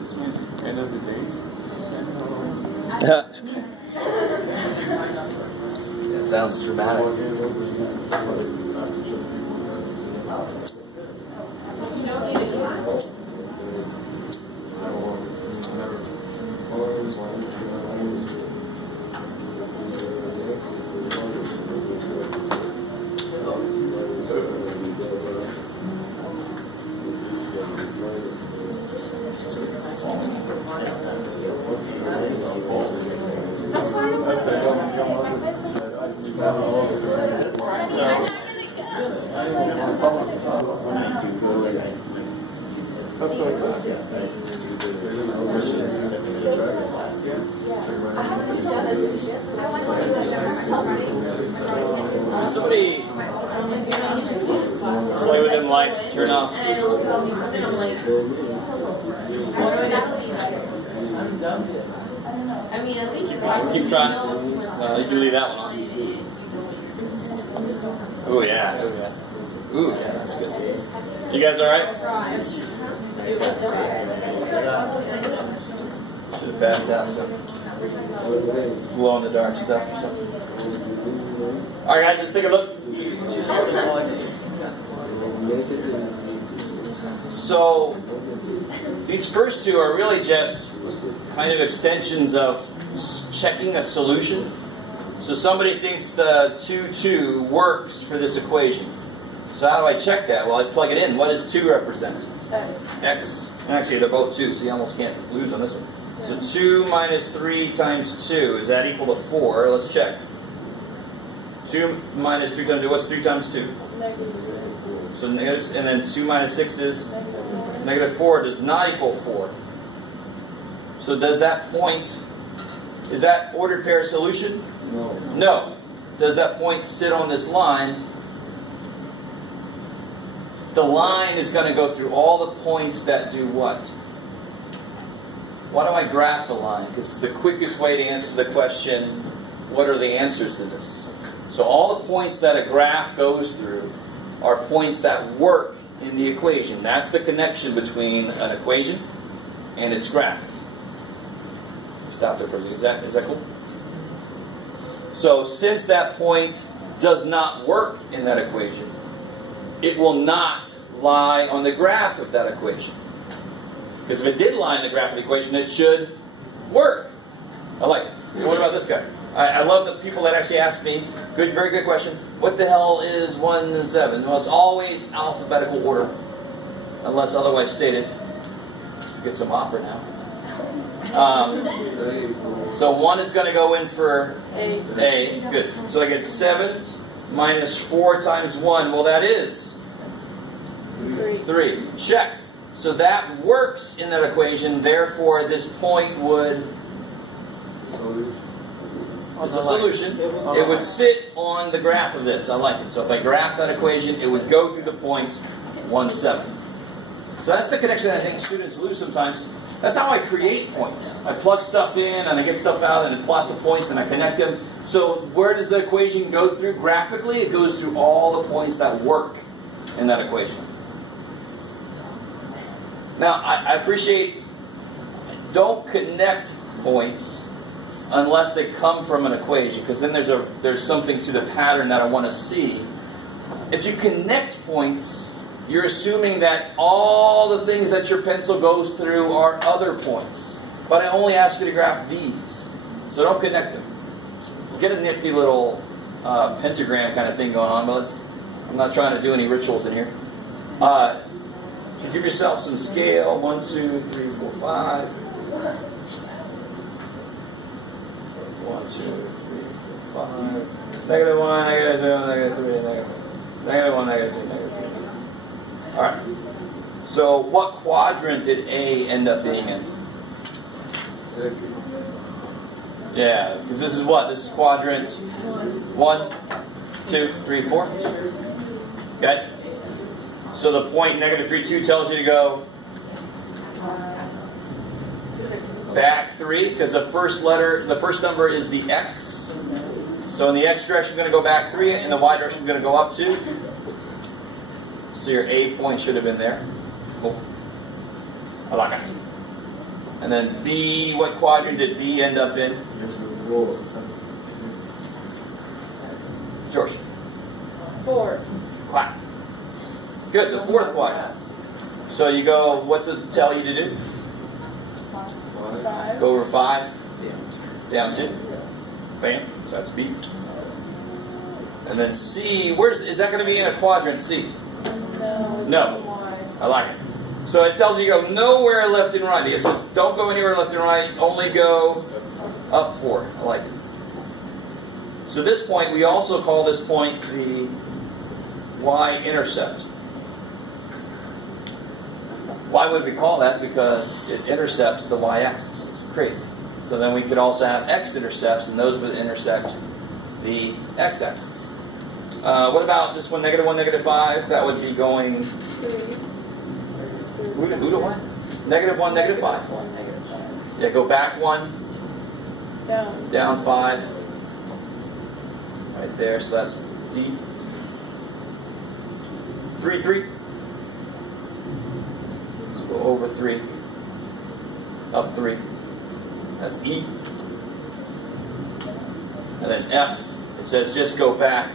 This means end of the days. That sounds dramatic. Somebody play with them lights, turn off. Keep trying. You can leave that one on. Oh yeah, oh yeah. Ooh yeah, that's good. You guys alright? Should have passed out some glow in the dark stuff or something. Alright guys, let's take a look. So these first two are really just kind of extensions of checking a solution. So somebody thinks the 2, works for this equation. So how do I check that? Well, I plug it in. What does 2 represent? X. Actually, they're both 2, so you almost can't lose on this one. So 2 minus 3 times 2, is that equal to 4? Let's check. 2 minus 3 times 2, what's 3 times 2? So negative, and then 2 minus 6 is negative 4 does not equal 4. So does that point, is that ordered pair solution? No. No. Does that point sit on this line? The line is going to go through all the points that do what? Why do I graph the line? Because it's the quickest way to answer the question, what are the answers to this? So all the points that a graph goes through are points that work in the equation. That's the connection between an equation and its graph. Stop there for a minute. Is that cool? So since that point does not work in that equation, it will not lie on the graph of that equation. Because if it did lie in the graph of the equation, it should work. I like it. So what about this guy? I love the people that actually ask me, very good question, what the hell is 1 and 7? Well, it's always alphabetical order, unless otherwise stated. Get some opera now. So 1 is going to go in for A. Good. So I get 7 minus 4 times 1. Well, that is 3. Check. So that works in that equation. Therefore, this point would... It's a solution. It would sit on the graph of this. I like it. So if I graph that equation, it would go through the point 1, 7. So that's the connection that I think students lose sometimes. That's how I create points. I plug stuff in, and I get stuff out, and I plot the points, and I connect them. So where does the equation go through graphically? It goes through all the points that work in that equation. Now, I appreciate, don't connect points unless they come from an equation, because then there's something to the pattern that I want to see. If you connect points, you're assuming that all the things that your pencil goes through are other points. But I only ask you to graph these. So don't connect them. Get a nifty little pentagram kind of thing going on, but I'm not trying to do any rituals in here. So give yourself some scale. 1, 2, 3, 4, 5. 1, 2, 3, 4, 5. Negative 1, negative 2, negative 3, negative 1, negative 2, negative 3. Alright. So what quadrant did A end up being in? Yeah, because this is what? This is quadrant 1, 2, 3, 4. Guys? So the point negative 3, 2 tells you to go back 3, because the first number is the X. So in the X direction, we're going to go back 3, and in the Y direction, we're going to go up 2. So your A point should have been there. Cool. I like it. And then B, what quadrant did B end up in? George. 4. Quack. Good, the fourth quadrant. So you go, what's it tell you to do? 5. Go over 5. Down 2. Bam. So that's B. And then C, is that going to be in a quadrant C? No. I like it. So it tells you to go nowhere left and right. It says don't go anywhere left and right, only go up 4. I like it. So this point, we also call this point the y-intercept. Why would we call that? Because it intercepts the y-axis. It's crazy. So then we could also have x-intercepts, and those would intersect the x-axis. What about this one, -1, -5? That would be going... 3. Who to what? -1, -5. 1, -5. Yeah, go back 1. Down 5. Right there, so that's D. 3, 3. Go over 3. Up 3. That's E. And then F, it says just go back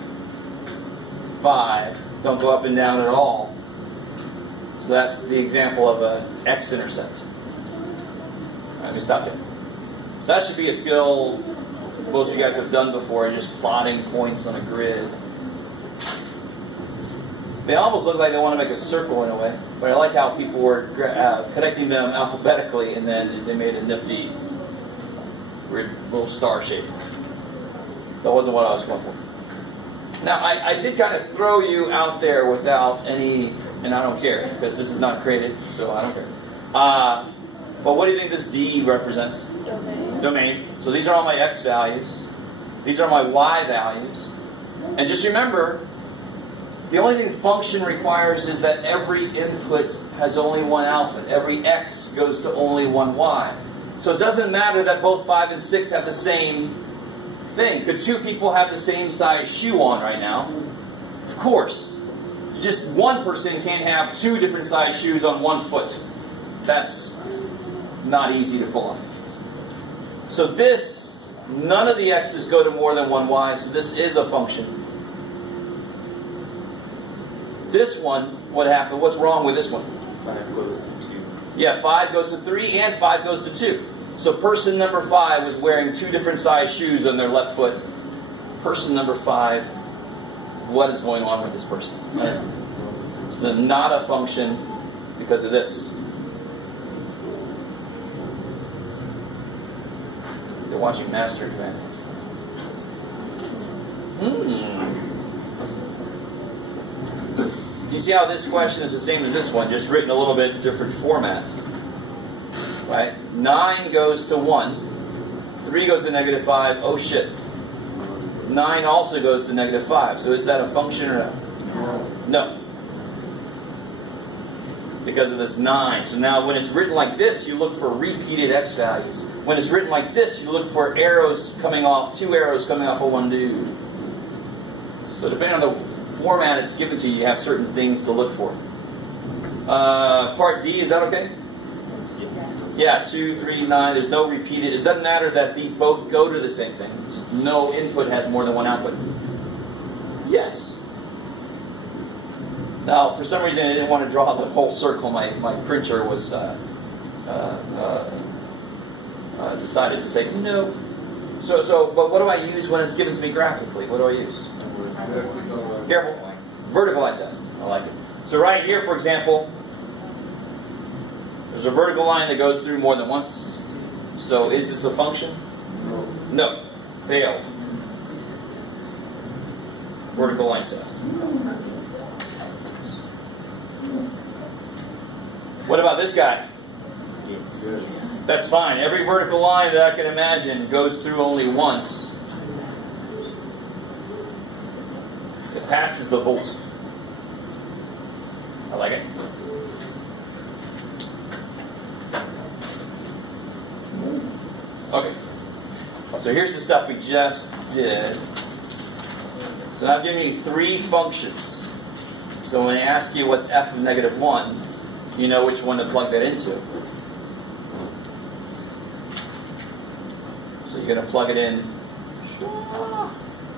5. Don't go up and down at all. So that's the example of a x-intercept. Let me stop there. So that should be a skill most of you guys have done before, just plotting points on a grid. They almost look like they want to make a circle in a way, but I like how people were connecting them alphabetically, and then they made a nifty little star shape. That wasn't what I was going for. Now, I did kind of throw you out there without any, and I don't care, because this is not created, so I don't care. But what do you think this D represents? Domain. So these are all my x values. These are my y values. And just remember, the only thing the function requires is that every input has only one output. Every x goes to only one y. So it doesn't matter that both 5 and 6 have the same thing. Could 2 people have the same size shoe on right now? Of course. Just one person can't have 2 different size shoes on one foot. That's not easy to pull off. So this, none of the x's go to more than one y, so this is a function. This one, what happened? What's wrong with this one? 5 goes to 2. Yeah, 5 goes to 3 and 5 goes to 2. So person number 5 was wearing 2 different size shoes on their left foot. Person number 5, what is going on with this person? So not a function because of this. They're watching Master Command. Do you see how this question is the same as this one, just written a little bit different format? Right? 9 goes to 1. 3 goes to -5. Oh shit. 9 also goes to -5. So is that a function or no? No. Because of this 9. So now when it's written like this, you look for repeated x values. When it's written like this, you look for arrows coming off, 2 arrows coming off of one dude. So depending on the format it's given to you, you have certain things to look for. Part D, is that okay? Yeah, 2, 3, 9, there's no repeated. It doesn't matter that these both go to the same thing. Just no input has more than one output. Yes. Now, for some reason, I didn't want to draw the whole circle. My printer was decided to say no. But what do I use when it's given to me graphically? What do I use? Careful. Vertical line test. I like it. So right here, for example, there's a vertical line that goes through more than once. So is this a function? No. Failed. Vertical line test. What about this guy? Yes. That's fine. Every vertical line that I can imagine goes through only once. It passes the volt. I like it. Okay. So here's the stuff we just did. So I've given you 3 functions. So when I ask you what's f of -1, you know which one to plug that into. So you're going to plug it in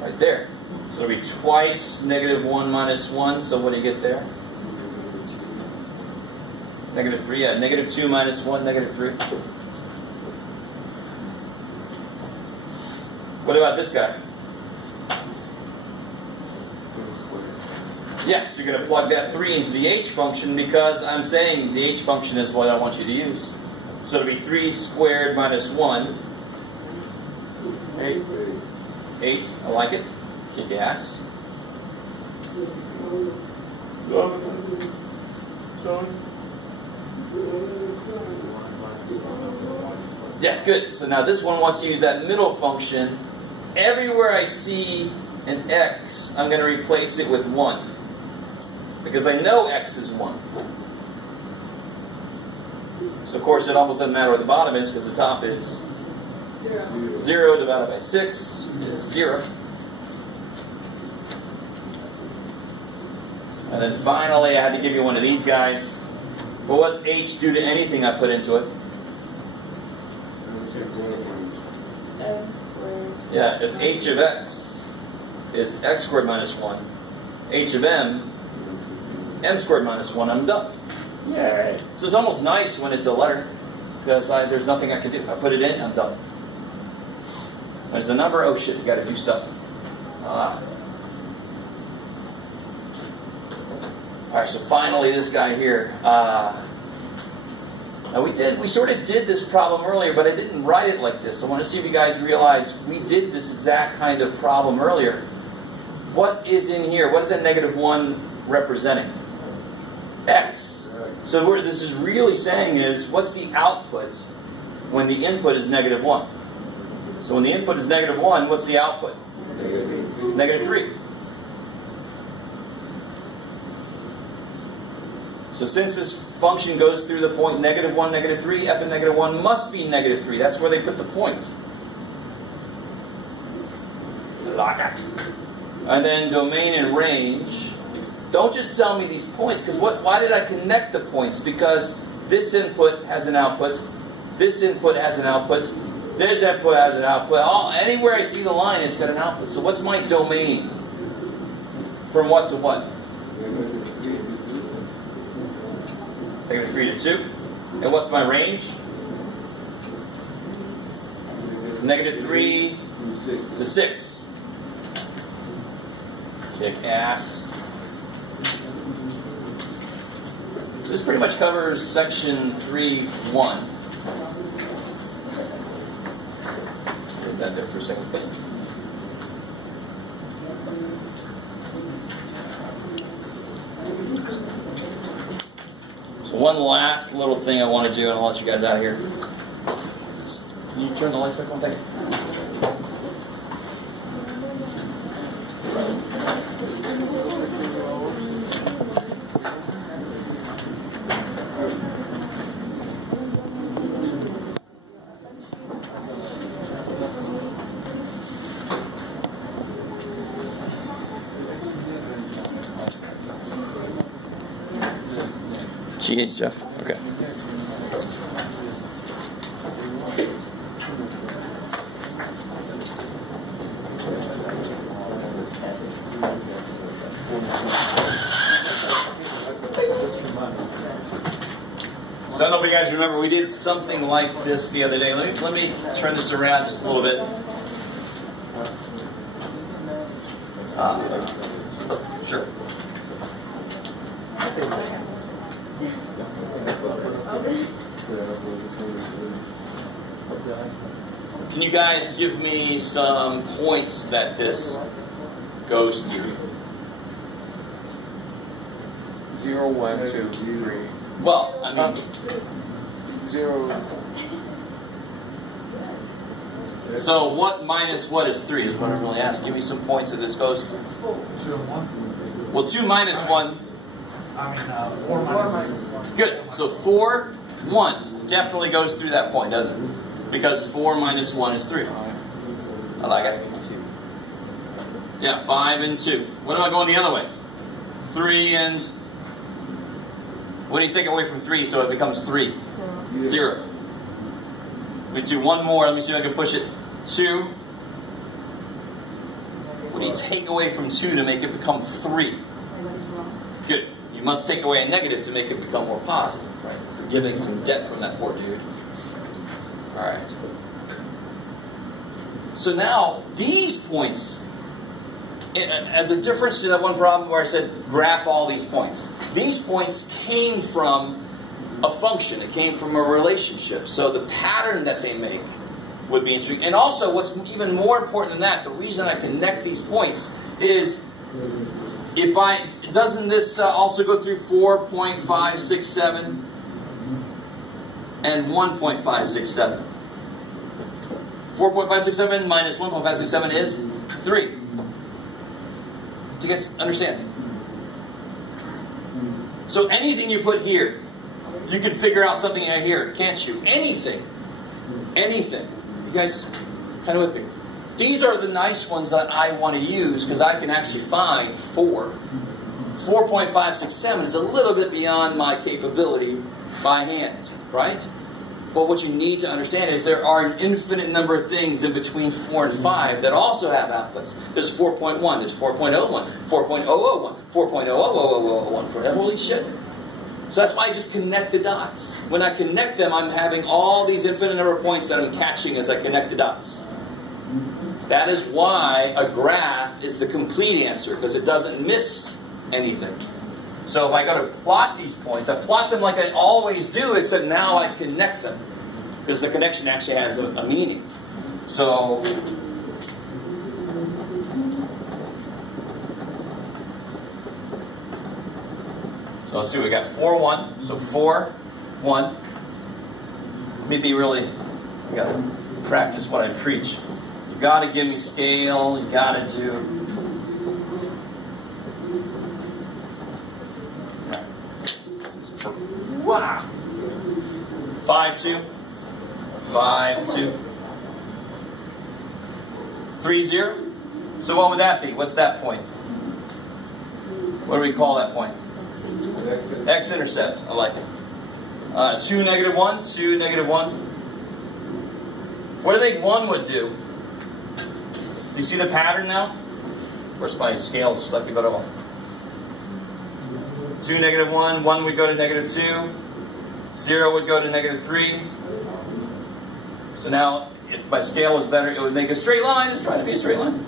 right there. So it'll be twice -1 minus 1. So what do you get there? -3. Yeah, -2 minus 1, -3. What about this guy? Yeah, so you're going to plug that 3 into the h function because I'm saying the h function is what I want you to use. So it'll be 3 squared minus 1. 8. I like it. Kick ass. Yeah, good. So now this one wants to use that middle function. Everywhere I see an x, I'm going to replace it with 1. Because I know x is 1. So of course it almost doesn't matter what the bottom is because the top is 0 divided by 6 is 0. And then finally I had to give you one of these guys. Well, what's h do to anything I put into it? M squared. Yeah, if h of x is x squared minus 1, h of m squared minus 1, I'm done. Yay. So it's almost nice when it's a letter, because there's nothing I can do. I put it in, I'm done. When it's a number, oh shit, you got to do stuff. Alright, so finally this guy here. Now we sort of did this problem earlier, but I didn't write it like this. I want to see if you guys realize we did this exact kind of problem earlier. What is in here? What is that -1 representing? X. So what this is really saying is, what's the output when the input is -1? So when the input is -1, what's the output? -3. So since this function goes through the point -1, -3, f of -1 must be -3. That's where they put the point. Like it. And then domain and range. Don't just tell me these points, because why did I connect the points? Because this input has an output, this input has an output, this input has an output. Anywhere I see the line, it's got an output. So what's my domain? From what to what? -3 to 2. And what's my range? -3 to 6. Kick ass. So this pretty much covers section 3.1. Leave that there for a second. So one last little thing I want to do, and I'll let you guys out of here. Can you turn the lights back on? Thank you. GH, Jeff. Okay. So I don't know if you guys remember, we did something like this the other day. Let me turn this around just a little bit. Sure. Can you guys give me some points that this goes to? 0, 1, 2, 3. Well, I mean, 0. So what minus what is 3 is what I'm really asking. Give me some points that this goes to. 2 and 1. Well, 2 minus 1. 4 minus 1. Good. So 4, 1 definitely goes through that point, doesn't it? Because 4 minus 1 is 3. I like it. Yeah, 5 and 2. What am I going the other way? 3 and... What do you take away from 3 so it becomes 3? 0. Let me do one more. Let me see if I can push it. 2. What do you take away from 2 to make it become 3? Good. You must take away a negative to make it become more positive, right? Forgiving some debt from that poor dude. Alright. So now, these points, as a difference to that one problem where I said graph all these points. These points came from a function. It came from a relationship. So the pattern that they make would be interesting. And also, what's even more important than that, the reason I connect these points is, doesn't this also go through 4.567 and 1.567? 4.567 minus 1.567 is 3. Do you guys understand? So anything you put here, you can figure out something out here, can't you? Anything. Anything. You guys kind of with me? These are the nice ones that I want to use because I can actually find 4. 4.567 is a little bit beyond my capability by hand, right? But what you need to understand is there are an infinite number of things in between 4 and 5 that also have outlets. There's 4.1, there's 4.01, 4.001, 4.00001 for holy shit. So that's why I just connect the dots. When I connect them, I'm having all these infinite number of points that I'm catching as I connect the dots. That is why a graph is the complete answer, because it doesn't miss anything. So if I go to plot these points, I plot them like I always do, except now I connect them. Because the connection actually has a meaning. So let's see, we got 4, 1. So 4, 1. Let me be really, we got to practice what I preach. You got to give me scale, you got to do. Wow. 5, 2. 5, 2. 3, 0. So what would that be? What's that point? What do we call that point? X-intercept. I like it. 2, negative 1. 2, negative 1. What do you think 1 would do? Do you see the pattern now? Of course, my scale is slightly better off. 2, negative 1. 1 would go to negative 2. 0 would go to negative 3. So now, if my scale was better, it would make a straight line. It's trying to be a straight line.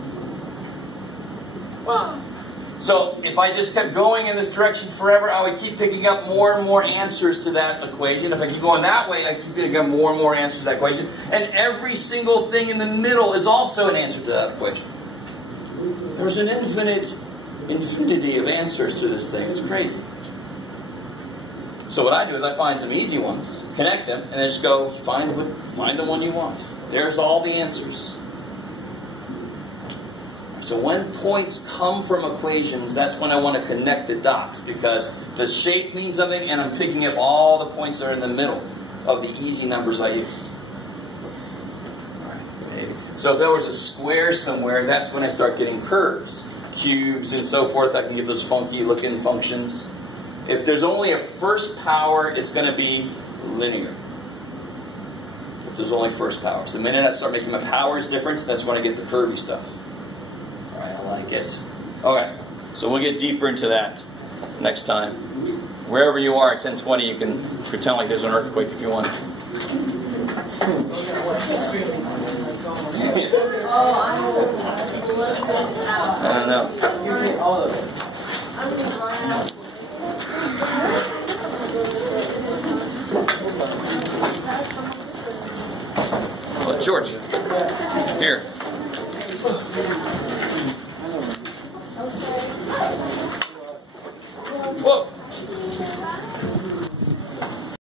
Wow. So if I just kept going in this direction forever, I would keep picking up more and more answers to that equation. If I keep going that way, I keep picking up more and more answers to that equation. And every single thing in the middle is also an answer to that equation. There's an infinity of answers to this thing. It's crazy. So what I do is I find some easy ones, connect them, and then just go find the one you want. There's all the answers. So when points come from equations, that's when I want to connect the dots, because the shape means something, and I'm picking up all the points that are in the middle of the easy numbers I used. All right, maybe. So if there was a square somewhere, that's when I start getting curves, cubes, and so forth. I can get those funky-looking functions. If there's only a first power, it's going to be linear. If there's only first power. So the minute I start making my powers different, that's when I get the curvy stuff. Alright, I like it. Okay, so we'll get deeper into that next time. Wherever you are at 10:20, you can pretend like there's an earthquake if you want. I don't know. Well, George, here.